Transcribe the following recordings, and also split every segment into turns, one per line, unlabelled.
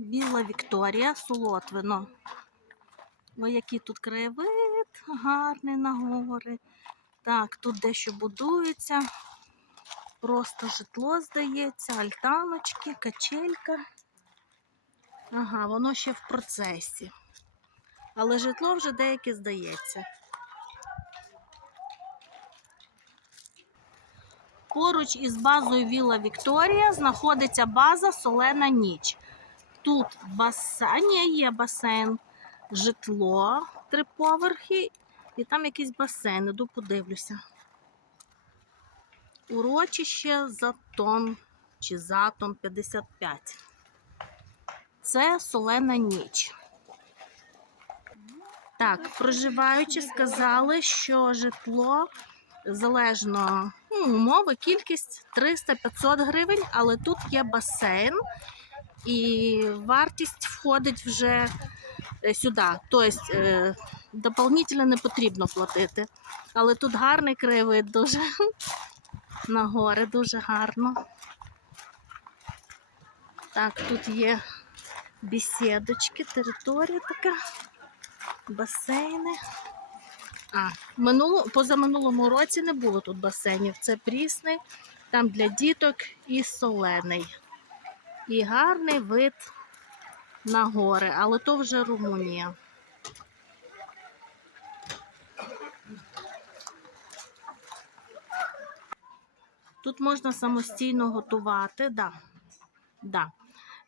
Вілла Вікторія, Солотвино. Ой, який тут краєвид гарний на гори. Так, тут дещо будується. Просто житло здається, альтаночки, качелька. Ага, воно ще в процесі. Але житло вже деяке здається. Поруч із базою Вілла Вікторія знаходиться база Солена Ніч. Тут басейн, є басейн, житло, три поверхи, і там якийсь басейн. Іду подивлюся. Урочище Затон чи Затон 55. Це солена ніч. Так, проживаючі сказали, що житло залежно ну, умови, кількість 300-500 гривень, але тут є басейн, і вартість входить вже е, сюди. Тобто е, дополнительно не потрібно платити. Але тут гарний краєвид дуже на гори, дуже гарно. Так, тут є бесідочки, територія така, басейни. А, минуло, позаминулому році не було тут басейнів. Це прісний, там для діток і солений. І гарний вид на гори, але то вже Румунія. Тут можна самостійно готувати, да. Да.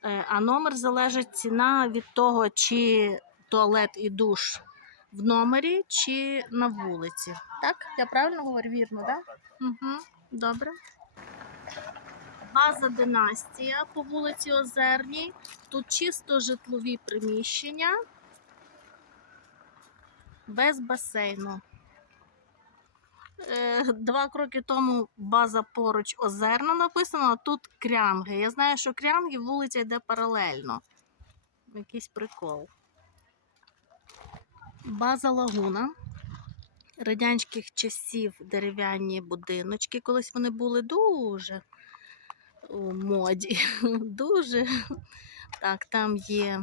Е, А номер залежить ціна від того, чи туалет і душ в номері чи на вулиці. Так? Я правильно говорю? Вірно, так? Угу. Добре. База Династія по вулиці Озерній. Тут чисто житлові приміщення без басейну. Е, Два кроки тому база поруч Озерна написано, а тут Крянги. Я знаю, що Крянги вулиця йде паралельно. Якийсь прикол. База Лагуна. Радянських часів дерев'яні будиночки. Колись вони були дуже у моді. Дуже. Так, там є.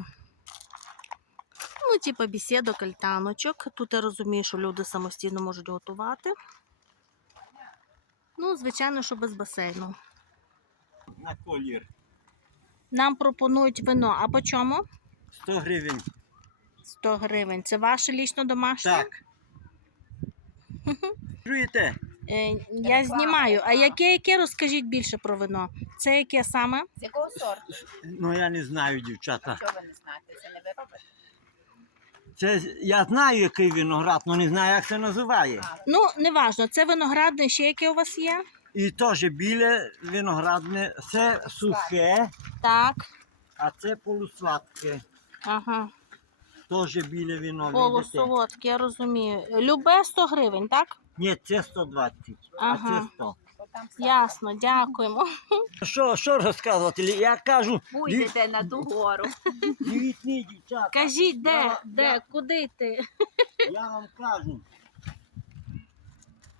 Ну, типа бесідок, альтаночок. Тут я розумію, що люди самостійно можуть готувати. Ну, звичайно, що без басейну.
на колір.
Нам пропонують вино. А по чому?
100 гривень.
100 гривень. Це ваше лічно домашнє?
Так. Чуєте?
Е, я знімаю. А яке, яке розкажіть більше про вино? Це яке саме?
З якого сорту?
Ну я не знаю, дівчата.
Чого ви не знаєте? Це не ви робите?
Це я знаю, який виноград, але не знаю, як це називає.
Ну, неважно, це виноградне, ще яке у вас є?
І теж біле виноградне, це сухе,
Так.
а це полусладке.
Ага.
Теж біле вино.
Полусолодке, я розумію. Любе 100 гривень, так?
Ні, це 120, а
Ага.
це 100.
Ясно, дякуємо.
Що, що розказувати? Я кажу,
Пуйдете на ту гору.
дивіться, дівчата.
Кажіть, де,
Я-
де,
я-
куди йти?
Я вам кажу.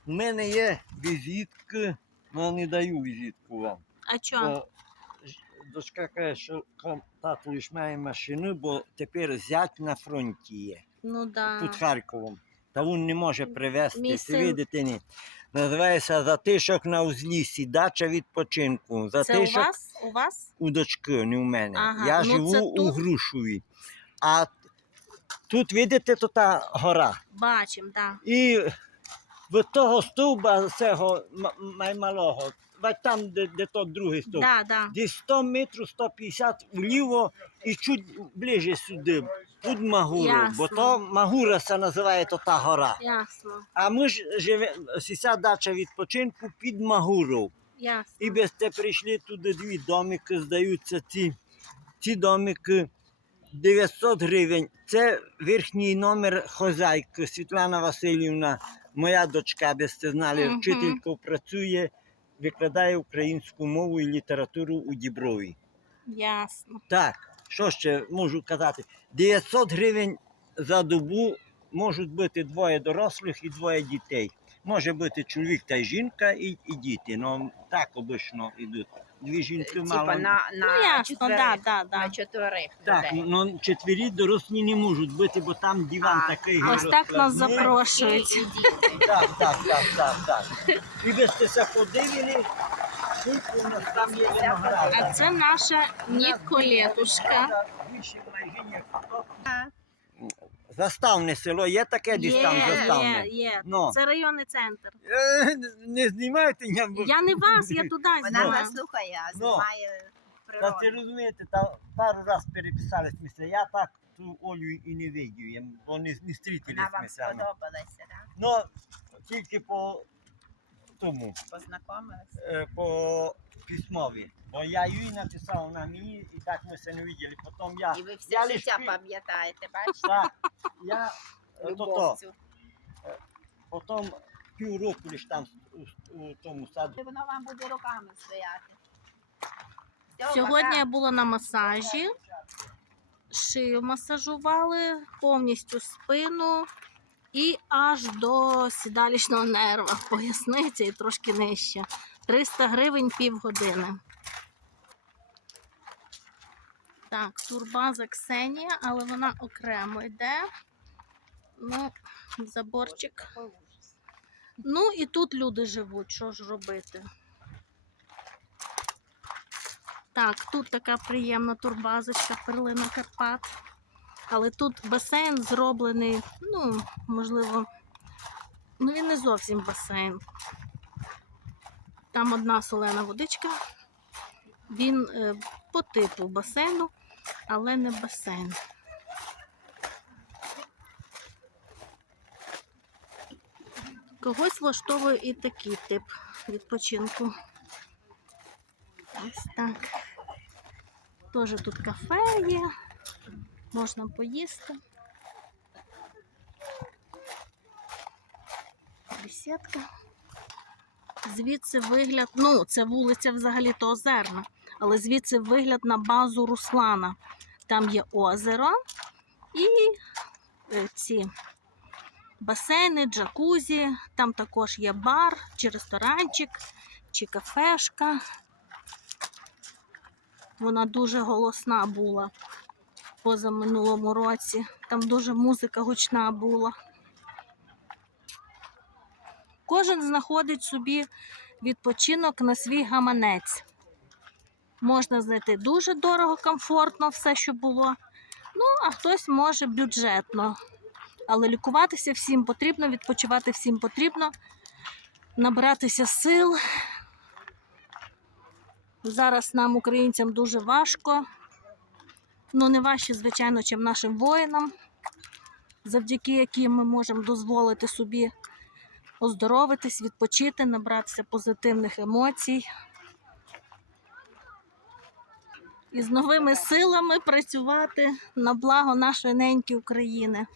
У мене є візитки, але не даю візитку вам.
А що?
Бо ж- дочка каже, що ком- тато лиш має машину, бо тепер зять на фронті є
Ну да.
під Харковом. Та він не може привезти.
Мій
Ти
син-
видите, ні. Називається затишок на узліссі, дача відпочинку.
Це у
Затишок
вас? У вас?
у дочки, не у мене.
Ага,
Я
ну
живу
це
у
тут?
Грушові. А тут, видите, то та гора.
Бачимо, так.
І від того стовба цього м- маймалого, там, де, де той другий стовп,
Да, да.
десь 100 метрів, 150 вліво і чуть ближче сюди, під Магуру,
Ясно.
бо то Магура це називає то та гора.
Ясно,
А ми ж живемо, сіся дача відпочинку під Магурою.
ясно.
І без те прийшли туди дві домики, здаються ці, ці домики 900 гривень. Це верхній номер хозяйки Світлана Васильівна, моя дочка, без це знали,
Мгм.
вчителькою працює, викладає українську мову і літературу у Діброві.
Ясно.
Так, що ще можу казати? 900 гривень за добу можуть бути двоє дорослих і двоє дітей. Може бути чоловік та жінка і, і діти. Ну так обично йдуть дві жінки
Типа
мало.
на, на
Ну, ясно,
чотверих.
да, да, да.
На чотирих
Так,
людей.
ну четвірі дорослі не можуть бути, бо там диван
А,
такий.
Ось так нас
розкладний.
запрошують.
Так, так, так, так, так. І ви сте подивили,
А це наша Ніколетушка.
Заставне село, є таке десь там
Є, є,
заставне.
є.
Ну.
Це районний центр.
Е, Не знімайте, я бо-
Я не вас, я туди
Вона
знімаю.
нас слухає, а
Ну.
знімає
Та ти розумієте, та пару раз переписалися. Я так ту Олю і не видів, я- бо не, не
Вона вам
саме.
сподобалася, так?
Ну, тільки по тому,
Познайомилися.
е, по письмові. Бо я їй написав на мені і так ми се не виділи. Потім я,
І ви все
я лиш
життя
пі-
пам'ятаєте, бачите?
так, я е, то, то,
Любовцю.
потім півроку лиш там у, у тому саду.
Воно вам буде руками стояти. Всього,
Сьогодні я була на масажі, шию масажували, повністю спину і аж до сідалічного нерва, поясниця і трошки нижче. 300 гривень півгодини. Так, турбаза Ксенія, але вона окремо йде. Ну, заборчик. Ну і тут люди живуть, що ж робити? Так, тут така приємна турбазочка, перлина Карпат. Але тут басейн зроблений, ну, можливо, ну він не зовсім басейн. Там одна солена водичка. Він е, по типу басейну, але не басейн. Когось влаштовує і такий тип відпочинку. Ось так. Теж тут кафе є, можна поїсти. Бесідка. Звідси вигляд, ну, це вулиця взагалі-то озерна, але звідси вигляд на базу Руслана. Там є озеро і е, ці басейни, джакузі, там також є бар чи ресторанчик, чи кафешка. Вона дуже голосна була позаминулому році. Там дуже музика гучна була. Кожен знаходить собі відпочинок на свій гаманець. Можна знайти дуже дорого, комфортно все, що було. Ну, а хтось може бюджетно. Але лікуватися всім потрібно, відпочивати всім потрібно, набиратися сил. Зараз нам, українцям, дуже важко. Ну, не важче, звичайно, чим нашим воїнам, завдяки яким ми можемо дозволити собі оздоровитись, відпочити, набратися позитивних емоцій. І з новими силами працювати на благо нашої неньки України.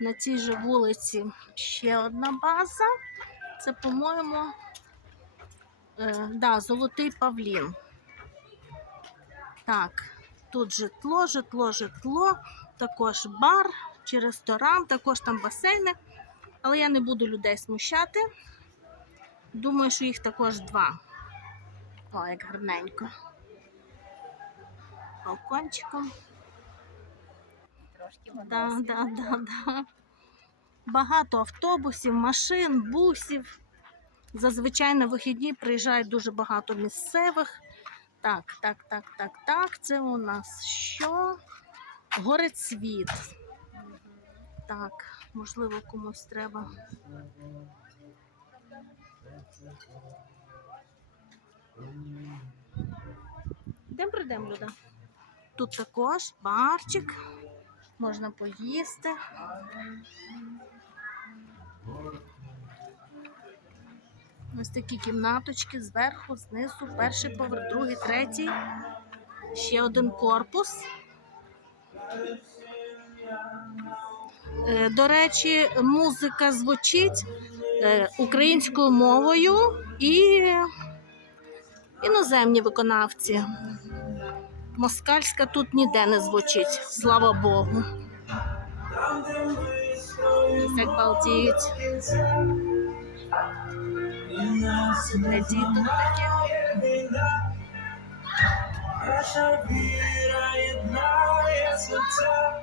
На цій же вулиці ще одна база. Це, по-моєму, Е, да, Золотий Павлін. Так, тут житло, житло, житло, також бар чи ресторан, також там басейни. Але я не буду людей смущати. Думаю, що їх також два. О, як гарненько. Балкончиком.
Трошки
Да, да, да, да. Багато автобусів, машин, бусів. Зазвичай на вихідні приїжджають дуже багато місцевих. Так, так, так, так, так. Це у нас що? Горецвіт. Так, можливо, комусь треба. Йдемо прийдемо, Люда. Тут також барчик. Можна поїсти. Ось такі кімнаточки зверху, знизу, перший поверх, другий, третій. Ще один корпус. Е, До речі, музика звучить е, українською мовою і іноземні виконавці. Москальська тут ніде не звучить, слава Богу. Як балдіють. Для діток таке.
Наша віра єднає серця.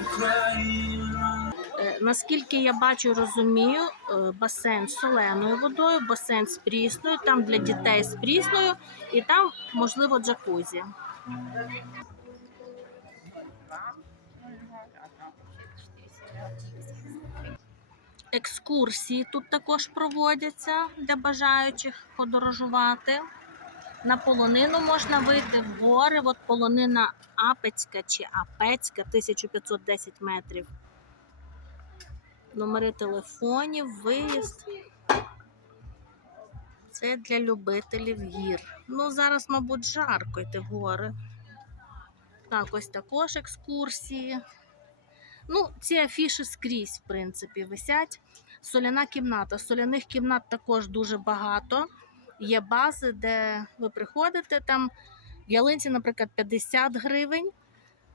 Україна.
Е, Наскільки я бачу розумію, е, басейн з соленою водою, басейн з прісною, там для дітей з прісною, і там, можливо, джакузі. Екскурсії тут також проводяться для бажаючих подорожувати. На полонину можна вийти в гори. От полонина Апецька чи Апецька 1510 метрів. Номери телефонів, виїзд. Це для любителів гір. Ну, зараз, мабуть, жарко йти в гори. Так, ось також екскурсії. Ну, ці афіші скрізь, в принципі, висять. Соляна кімната. Соляних кімнат також дуже багато. Є бази, де ви приходите. Там в ялинці, наприклад, 50 гривень,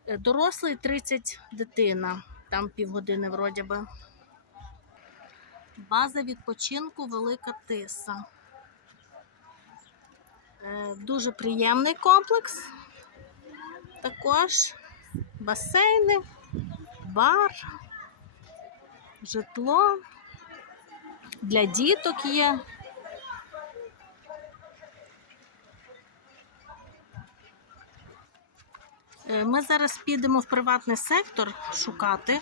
е, дорослий 30 дитина. Там півгодини вроді би. База відпочинку Велика Тиса. Е, Дуже приємний комплекс. Також басейни, бар, житло. Для діток є. Е, Ми зараз підемо в приватний сектор шукати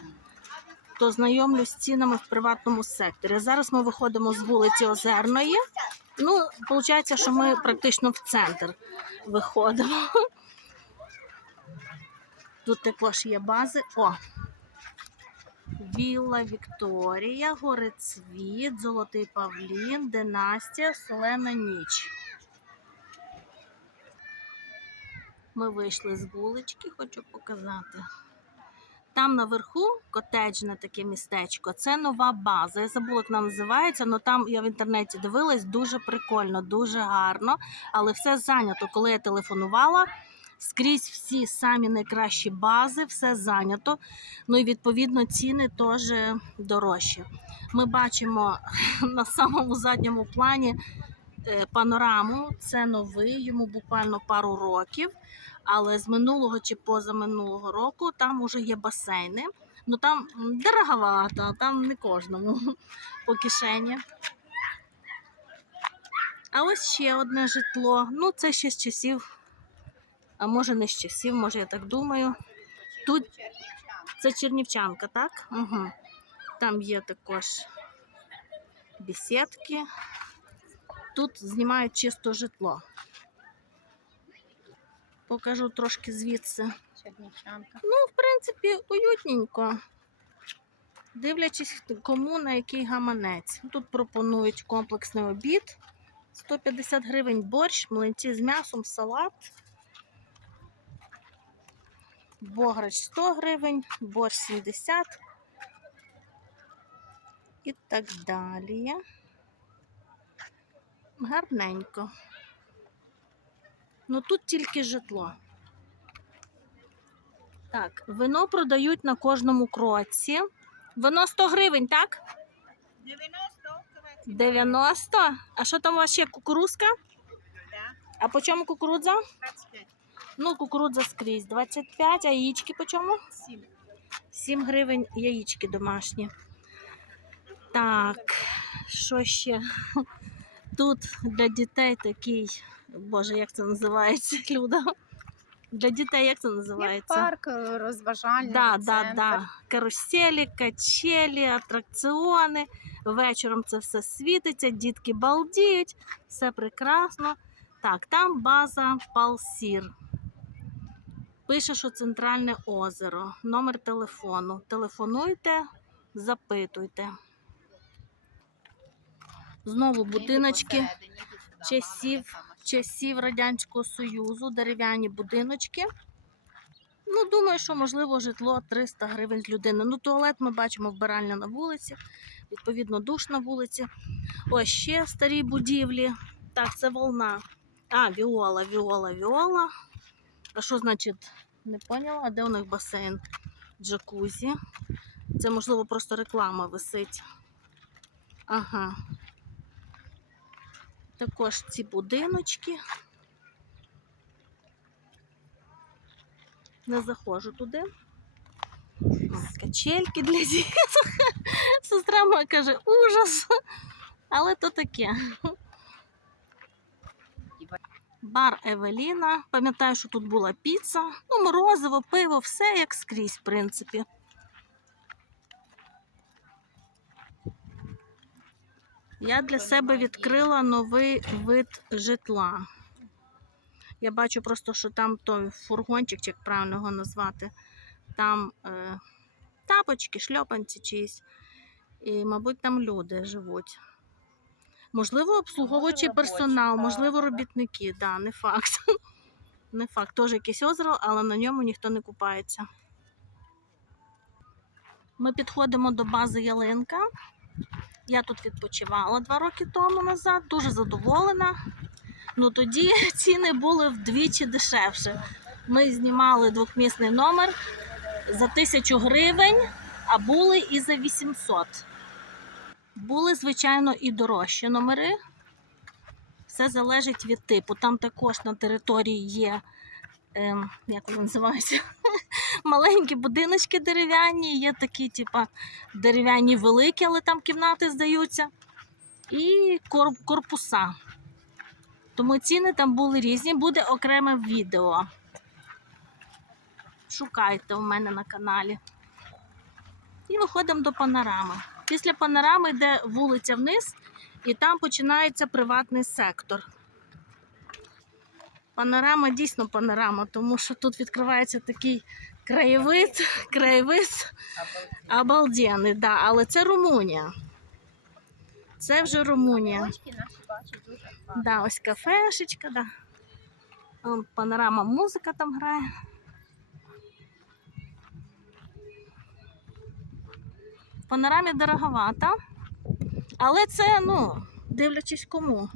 то знайомлюсь з цінами в приватному секторі. Зараз ми виходимо з вулиці Озерної. Ну, виходить, що ми практично в центр виходимо. Тут також є бази. О! Вілла Вікторія, Горецвіт, Золотий Павлін, Династія, Солена Ніч. Ми вийшли з вулички, хочу показати. Там наверху котеджне таке містечко. Це нова база. Я забула, як вона називається, але там я в інтернеті дивилась дуже прикольно, дуже гарно. Але все зайнято. Коли я телефонувала, скрізь всі самі найкращі бази, все зайнято. Ну і відповідно ціни теж дорожчі. Ми бачимо на самому задньому плані е, панораму. Це новий, йому буквально пару років. Але з минулого чи позаминулого року там уже є басейни. Ну там дороговато, там не кожному по кишені. А ось ще одне житло. Ну, це ще з часів, а може не з часів, може я так думаю. Тут це чернівчанка, так? Угу. Там є також бесідки. Тут знімають чисто житло. Покажу трошки звідси.
Чернівчанка.
Ну, в принципі, уютненько. Дивлячись, кому на який гаманець. Тут пропонують комплексний обід. 150 гривень борщ, млинці з м'ясом, салат. Бограч 100 гривень, борщ 70. І так далі. Гарненько. Ну тут тільки житло. Так, вино продають на кожному кроці. Вино 100 гривень, так? 90. 90? А що там у вас ще кукурузка? А по чому кукурудза?
25.
Ну, кукурудза скрізь 25, а яєчки по чому?
7.
7 гривень яєчки домашні. Так, що ще? Тут для дітей такий, боже, як це називається, Люда? Для дітей як це називається?
Парк е, розважальний.
Да, да, да. Каруселі, качелі, атракціони. Вечором це все світиться, дітки балдіють, все прекрасно. Так, там база Палсір. Пише, що центральне озеро, номер телефону. Телефонуйте, запитуйте. Знову будиночки часів, часів Радянського Союзу, дерев'яні будиночки. Ну, думаю, що можливо житло 300 гривень з людини. Ну, туалет ми бачимо вбиральня на вулиці, відповідно, душ на вулиці. Ось ще старі будівлі. Так, це волна. А, віола, віола, віола. А що значить? Не поняла, а де у них басейн? Джакузі. Це, можливо, просто реклама висить. Ага. Також ці будиночки. Не заходжу туди. Качельки для діток. Сестра моя каже, ужас. Але то таке. Бар Евеліна. Пам'ятаю, що тут була піца. Ну, морозиво, пиво, все як скрізь, в принципі. Я для себе відкрила новий вид житла. Я бачу просто, що там той фургончик, чи як правильно його назвати, там е, тапочки, шльопанці чиїсь. І, мабуть, там люди живуть. Можливо, обслуговуючий персонал, можливо, робітники, да, не факт. Не факт. Теж якесь озеро, але на ньому ніхто не купається. Ми підходимо до бази Ялинка. Я тут відпочивала два роки тому назад, дуже задоволена. Ну тоді ціни були вдвічі дешевше. Ми знімали двохмісний номер за тисячу гривень, а були і за 800. Були, звичайно, і дорожчі номери. Все залежить від типу. Там також на території є, ем, як вони називаються, маленькі будиночки дерев'яні, є такі, типа, дерев'яні великі, але там кімнати здаються. І кор- корпуса. Тому ціни там були різні, буде окреме відео. Шукайте у мене на каналі. І виходимо до панорами. Після панорами йде вулиця вниз, і там починається приватний сектор. Панорама дійсно панорама, тому що тут відкривається такий краєвид, краєвид обалденний, да, але це Румунія. Це вже Румунія. Да, ось кафешечка, да. Панорама музика там грає. Панорамі дороговато. Але це, ну, дивлячись кому.